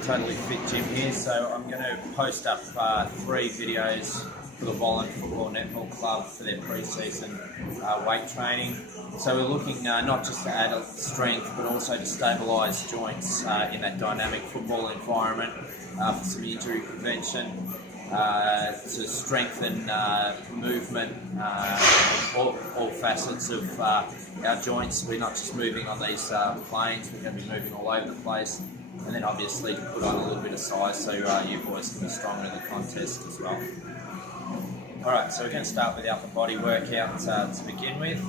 Totally Fit Gym here, so I'm going to post up 3 videos for the Wallan Football Netball Club for their pre-season weight training. So we're looking not just to add strength but also to stabilise joints in that dynamic football environment, for some injury prevention, to strengthen movement, all facets of our joints. We're not just moving on these planes, we're going to be moving all over the place. And then obviously to put on a little bit of size so you boys can be stronger in the contest as well. Alright, so we're going to start with the upper body workout to begin with.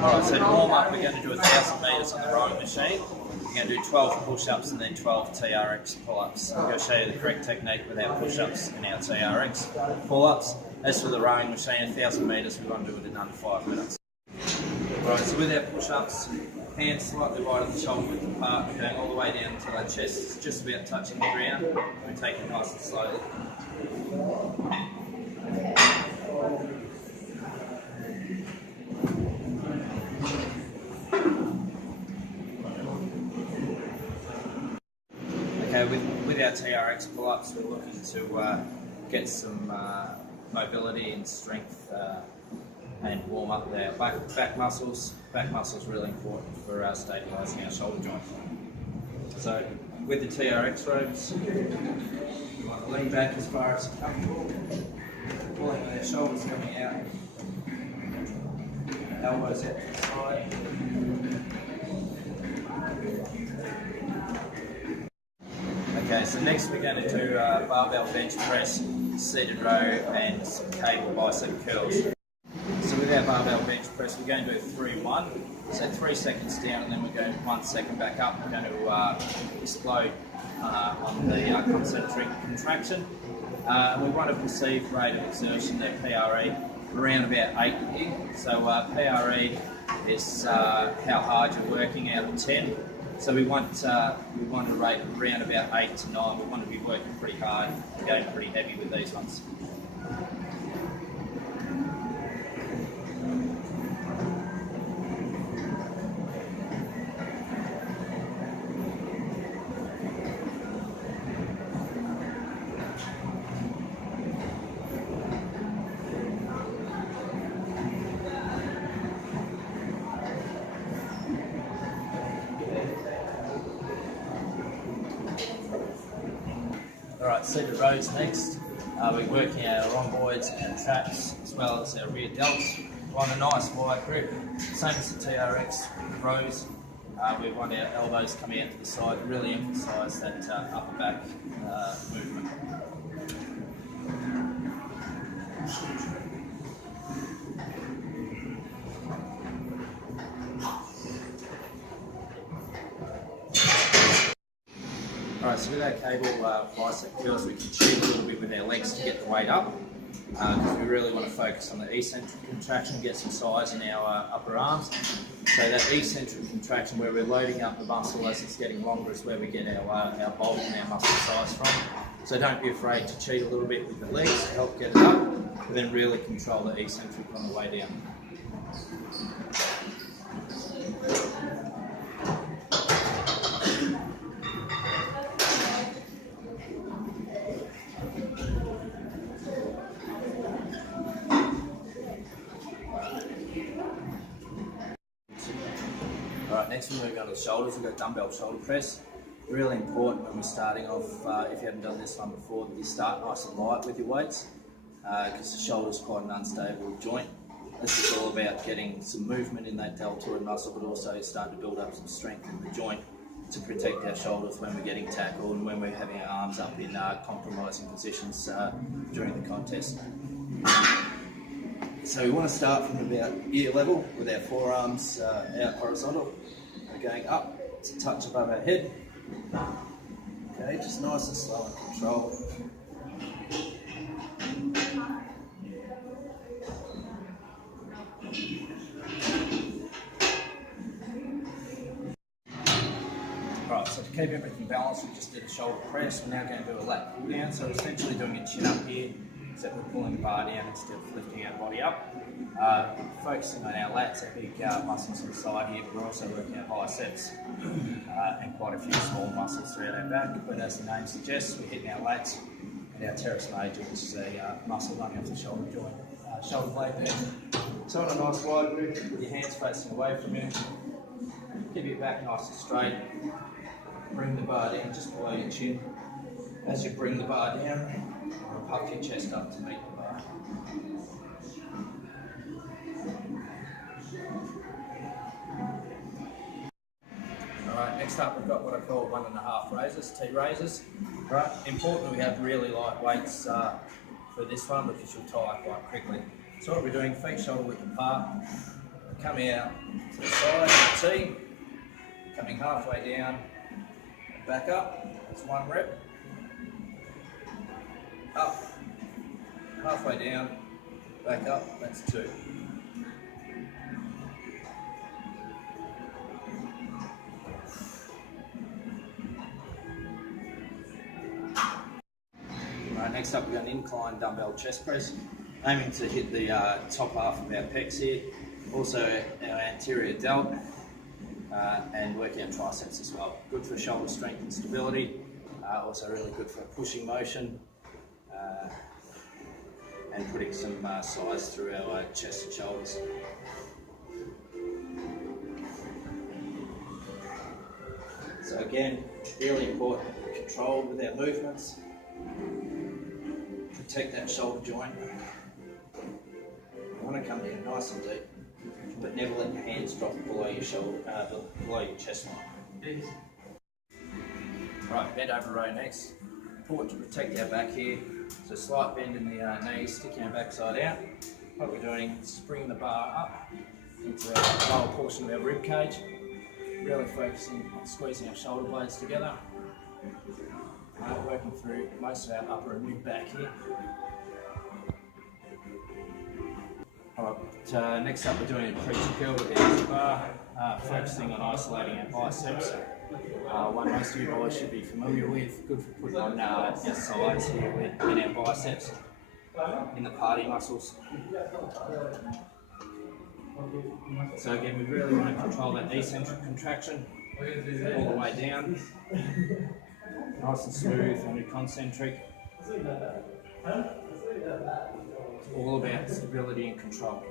Alright, so to warm up we're going to do 1,000 metres on the rowing machine. We're going to do 12 push-ups and then 12 TRX pull-ups. I'm going to show you the correct technique with our push-ups and our TRX pull-ups. As for the rowing machine, 1,000 metres we want to do it in under 5 minutes. Alright, so with our push-ups, hands slightly wide of the shoulder width apart, going all the way down until our chest is just about touching the ground. We take it nice and slowly. Okay, with our TRX pull-ups, we're looking to get some mobility and strength and warm up their back muscles. Back muscles really important for stabilising our shoulder joint. So with the TRX ropes, you want to lean back as far as comfortable, pulling with our shoulders coming out, elbows out to the side. Okay, so next we're going to do barbell bench press, seated row and some cable bicep curls. So with our barbell bench press, we're going to do 3-1. So 3 seconds down and then we're going 1 second back up. We're going to explode on the concentric contraction. We want a perceived rate of exertion, their PRE, around about 8 here. So PRE is how hard you're working out of 10. So we want a rate of around about 8 to 9. We want to be working pretty hard, going pretty heavy with these ones. Alright, seated rows next. We're working our rhomboids and traps as well as our rear delts. We want a nice wide grip, same as the TRX rows. We want our elbows coming out to the side, really emphasise that upper back movement. Alright, so with our cable bicep curls, we can cheat a little bit with our legs to get the weight up, because we really want to focus on the eccentric contraction, get some size in our upper arms. So that eccentric contraction, where we're loading up the muscle as it's getting longer, is where we get our bulk and our muscle size from. So don't be afraid to cheat a little bit with the legs to help get it up, but then really control the eccentric on the way down. Alright, next we're moving on to the shoulders. We've got dumbbell shoulder press. Really important when we're starting off, if you haven't done this one before, that you start nice and light with your weights, because the shoulder is quite an unstable joint. This is all about getting some movement in that deltoid muscle, but also starting to build up some strength in the joint to protect our shoulders when we're getting tackled and when we're having our arms up in compromising positions during the contest. So we want to start from about ear level with our forearms out horizontal. We're going up to touch above our head. Okay, just nice and slow and controlled. Alright, so to keep everything balanced, we just did a shoulder press. We're now going to do a lat pull down. So essentially doing a chin up here, except we're pulling the bar down instead of lifting our body up. Focusing on our lats, our big muscles on the side here, but we're also working our biceps and quite a few small muscles throughout our back. But as the name suggests, we're hitting our lats and our teres major, which is a muscle running off the shoulder joint, shoulder blade there. So on a nice wide grip, with your hands facing away from you, keep your back nice and straight. Bring the bar down just below your chin. As you bring the bar down, puff your chest up to meet the bar. Alright, next up we've got what I call 1.5 raises, T raises. Right, important we have really light weights for this one because you'll tire quite quickly. So what we're doing, feet shoulder width apart, come out to the side of the T, coming halfway down, back up, that's 1 rep. Up, halfway down, back up, that's 2. Right, next up we've got an incline dumbbell chest press, aiming to hit the top half of our pecs here, also our anterior delt, and work our triceps as well. Good for shoulder strength and stability, also really good for a pushing motion, and putting some size through our chest and shoulders. So again, really important to be controlled with our movements. Protect that shoulder joint. You want to come down nice and deep, but never let your hands drop below your shoulder, below your chest line. Right, bend over row next. Important to protect our back here. So slight bend in the knees, sticking our backside out. What we're doing is bringing the bar up into the lower portion of our rib cage. Really focusing on squeezing our shoulder blades together. Working through most of our upper and mid back here. Alright, next up we're doing a preacher curl with the extra bar, focusing on isolating our biceps. One most of you boys should be familiar with, good for putting on our sides here in our biceps, in the party muscles. So again, we really want to control that eccentric contraction all the way down. Nice and smooth and concentric. It's all about stability and control.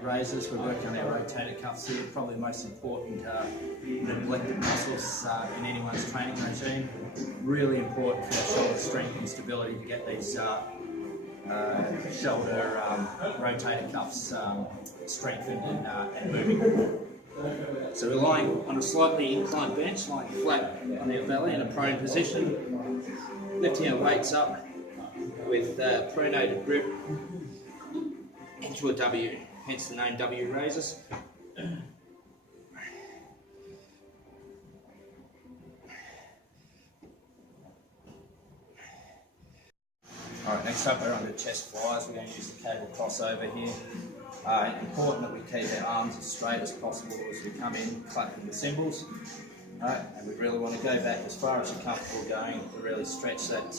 Raises, we're working on our rotator cuffs here, probably the most important neglected muscles in anyone's training regime. Really important for our shoulder strength and stability to get these shoulder rotator cuffs strengthened and moving. So we're lying on a slightly inclined bench, lying flat on our belly in a prone position, lifting our weights up with pronated grip into a W, hence the name W raises. Alright, next up we're on the chest flies. We're going to use the cable crossover here. Important that we keep our arms as straight as possible as we come in, clapping the cymbals. And we really want to go back as far as you're comfortable going to really stretch that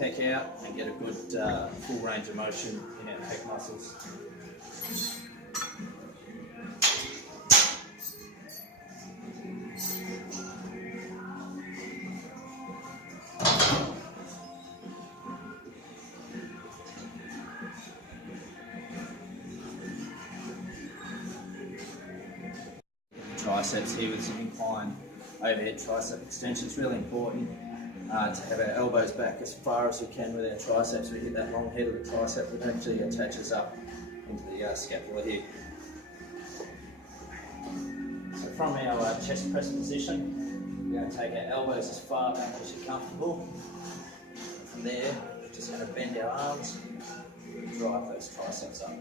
pec out and get a good full range of motion in our pec muscles. Triceps here with some incline overhead tricep extension. It's really important to have our elbows back as far as we can with our triceps. We hit that long head of the tricep that actually attaches up into the scapula here. So from our chest press position, we're going to take our elbows as far back as you're comfortable. And from there, we're just going to bend our arms and drive those triceps up.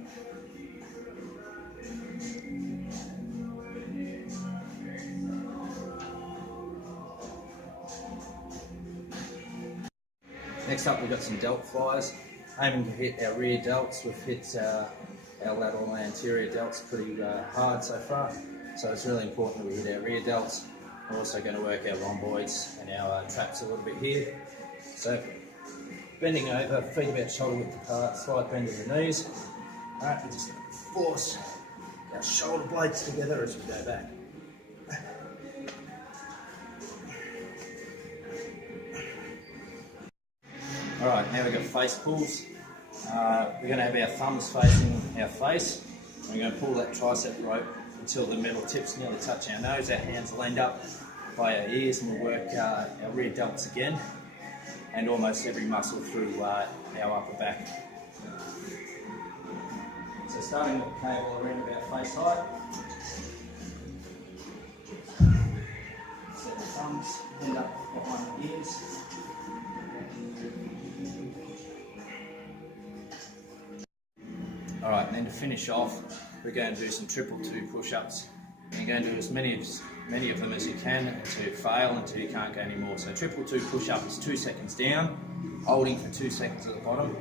Next up we've got some delt flies, aiming to hit our rear delts. We've hit our lateral and anterior delts pretty hard so far, so it's really important that we hit our rear delts. We're also going to work our rhomboids and our traps a little bit here. So bending over, feet about shoulder width apart, slight bend in the knees. Alright, we just force our shoulder blades together as we go back. Alright, now we've got face pulls. We're going to have our thumbs facing our face. We're going to pull that tricep rope until the metal tips nearly touch our nose. Our hands will end up by our ears, and we'll work our rear delts again and almost every muscle through our upper back. So starting with the cable around about face height. Set the thumbs, end up behind the ears. Alright, and then to finish off, we're going to do some 222 push-ups. You're going to do as many of them as you can until you fail, until you can't go anymore. So 222 push-up is 2 seconds down, holding for 2 seconds at the bottom,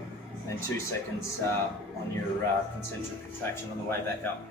and 2 seconds on your concentric contraction on the way back up.